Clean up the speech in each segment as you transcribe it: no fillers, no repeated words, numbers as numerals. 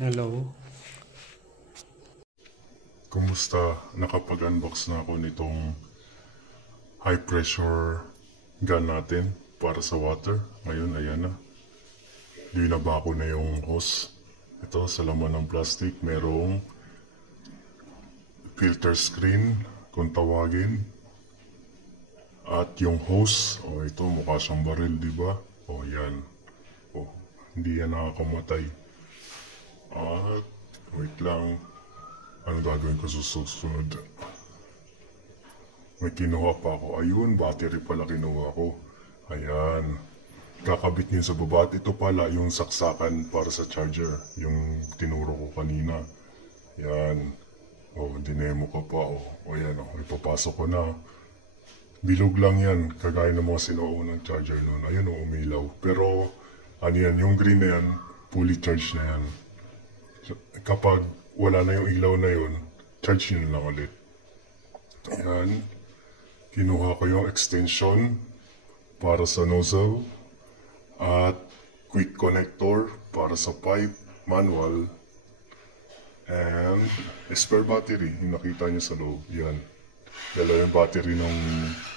Hello. Kumusta? Nakapag-unbox na ako nitong high pressure gun natin para sa water. Ngayon, ayan na. Dinaba ko na yung hose. Ito, sa laman ng plastic, merong filter screen, kung tawagin. At yung hose, ito, mukha siyang baril, di ba? Yan. Hindi yan nakakamatay. At, wait lang. Ano gagawin ko sa susunod? May kinuha pa ako. Ayun, battery pala kinuha ko. Ayan. Kakabit niyo sa baba. At ito pala yung saksakan para sa charger. Yung tinuro ko kanina. Ayan. Dinemo ko pa. Ayan, ipapasok ko na. Bilog lang yan. Kagaya ng mga sinuunang charger nun. Ayun, umilaw. Pero, ano yan, yung green na yan, fully charged na yan. So, kapag wala na yung ilaw na yun, charge nyo lang ulit. Ayan. Kinuha ko yung extension para sa nozzle at quick connector para sa pipe, manual, and spare battery. Yung nakita nyo sa loob. Yan. Dalawa yung battery nung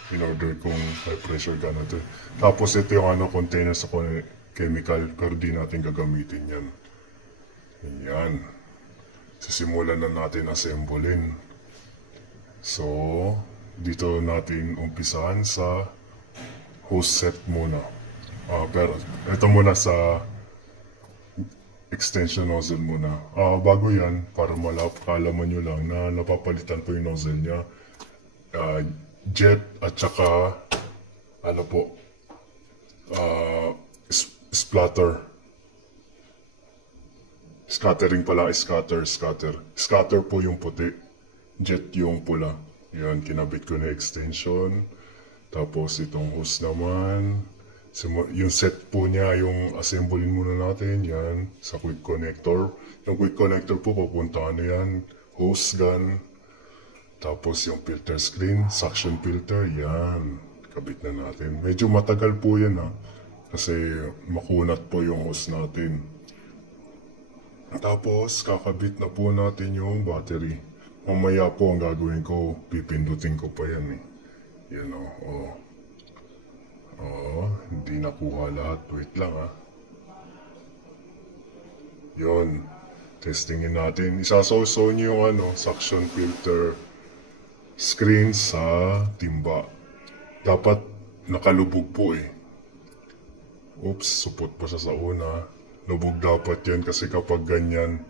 in-order kong high pressure gun natin. Tapos ito yung container sa chemical, pero di natin gagamitin yan. Yan. Sisimulan na natin assemblein. So, dito natin umpisahan sa hose set muna. Pero, ito muna sa extension nozzle muna. Bago yan, para kalaman nyo lang na napapalitan po yung nozzle niya. Jet at saka, splatter. Scattering pala, scatter. Scatter po yung puti. Jet yung pula. Yan, kinabit ko na extension. Tapos itong hose naman. Yung set po niya, yung assemblein muna natin. Yan, sa quick connector. Yung quick connector po, pupunta yan. Hose gun. Tapos yung filter screen, suction filter. Yan, kabit na natin. Medyo matagal po yan kasi makunat po yung hose natin. Tapos, kakabit na po natin yung battery. Mamaya po ang gagawin ko, pipindutin ko pa yan Yan hindi nakuha lahat. Wait lang Yun. Testingin natin. Isasaw-saw nyo yung suction filter screen sa timba. Dapat nakalubog po Oops, supot pa siya sa una. Lubog dapat yan kasi kapag ganyan,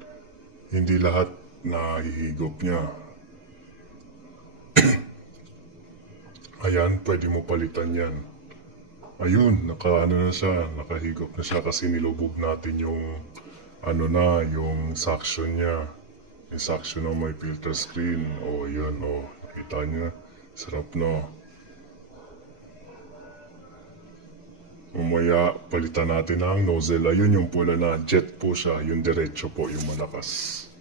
hindi lahat nahihigop niya. Ayan, pwede mo palitan yan. Ayun, na siya, nakahigop na siya kasi nilubog natin yung yung suction niya. Yung suction na may filter screen. Yun, nakita niya. Sarap Umaya, palitan natin ang nozzle. Ayun yung pula na jet po siya. Yung diretso po, yung malakas.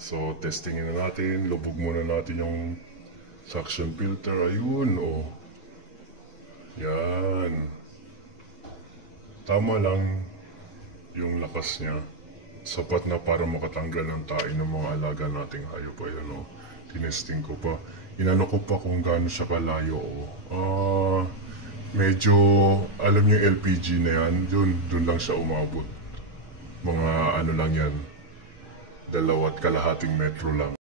So, testingin na natin. Lubog muna natin yung suction filter. Ayun, Yan. Tama lang yung lakas niya. Sapat na para makatanggal ng tae ng mga alaga nating hayop. Ayun, tinesting ko pa. Inano ko pa kung gaano siya kalayo. Medyo, alam niyo yung LPG na yan, dun lang siya umabot. Mga lang yan, 2.5 metro lang.